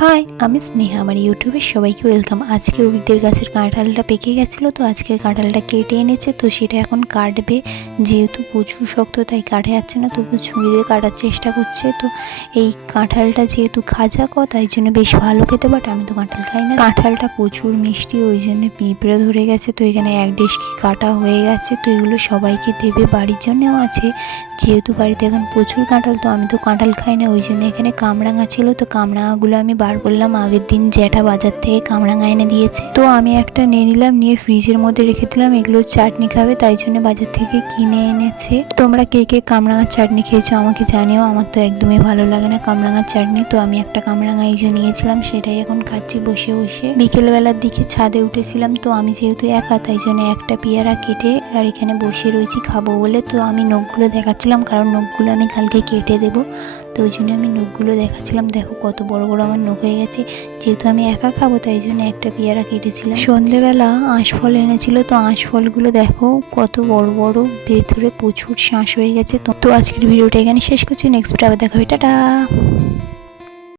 High, আমি স্নেহা। আমার ইউটিউবে সবাইকে ওয়েলকাম। আজকে অভিকদের গাছের কাঁঠালটা পেকে গেছিলো, তো আজকের কাঁঠালটা কেটে এনেছে, তো সেটা এখন কাটবে। যেহেতু প্রচুর শক্ত তাই কাটা যাচ্ছে না, তবু ছুরি দিয়ে কাটার চেষ্টা করছে। তো এই কাঁঠালটা যেহেতু খাজা তাই জন্য বেশ ভালো খেতে, বাট আমি তো কাঁঠাল খাই না। কাঁঠালটা প্রচুর মিষ্টি, ওই জন্য পিঁপড়ে ধরে গেছে। তো এখানে এক ডেস্কি কাটা হয়ে গেছে, তো এগুলো সবাইকে দেবে, বাড়ির জন্যও আছে। যেহেতু বাড়িতে এখন প্রচুর কাঁঠাল, তো আমি তো কাঁঠাল খাই না, ওই জন্য এখানে কামরাঙা ছিল। তো কামরাঙাগুলো আমি বার করলাম। আগের দিন জ্যাঠা বাজার থেকে কামরাঙা এনে দিয়েছে, তো আমি একটা নিয়ে নিলাম, নিয়ে ফ্রিজের মধ্যে রেখে দিলাম। এগুলো চাটনি খাবে, তাই জন্য বাজার থেকে কিনে এনেছে। তোমরা কে কে কামরাঙার চাটনি খেয়েছো আমাকে জানিও। আমার তো একদমই ভালো লাগে না কামরাঙার চাটনি। তো আমি একটা কামরাঙা এই যে নিয়েছিলাম, সেটাই এখন খাচ্ছি বসে বসে। বিকেলবেলার দিকে ছাদে উঠেছিলাম, তো আমি যেহেতু একা তাই জন্য একটা পেয়ারা কেটে আর এখানে বসে রয়েছি খাবো বলে। তো আমি নখগুলো দেখাচ্ছিলাম, কারণ নখগুলো আমি কালকে কেটে দেবো, তো ওই জন্য আমি নখগুলো দেখাচ্ছিলাম। দেখো কত বড় বড় আমার নখ হয়ে গেছে। যেহেতু আমি একা খাবো তাই জন্য একটা পেয়ারা কেটেছিলাম। সন্ধেবেলা আঁশফল এনেছিল, তো আঁশফলগুলো দেখো কত বড় বড়, ভেতরে প্রচুর শাঁস হয়ে গেছে। তো আজকের ভিডিওটা এখানে শেষ করছি। নেক্সট ভিডিও আবার দেখা হবে, টাটা।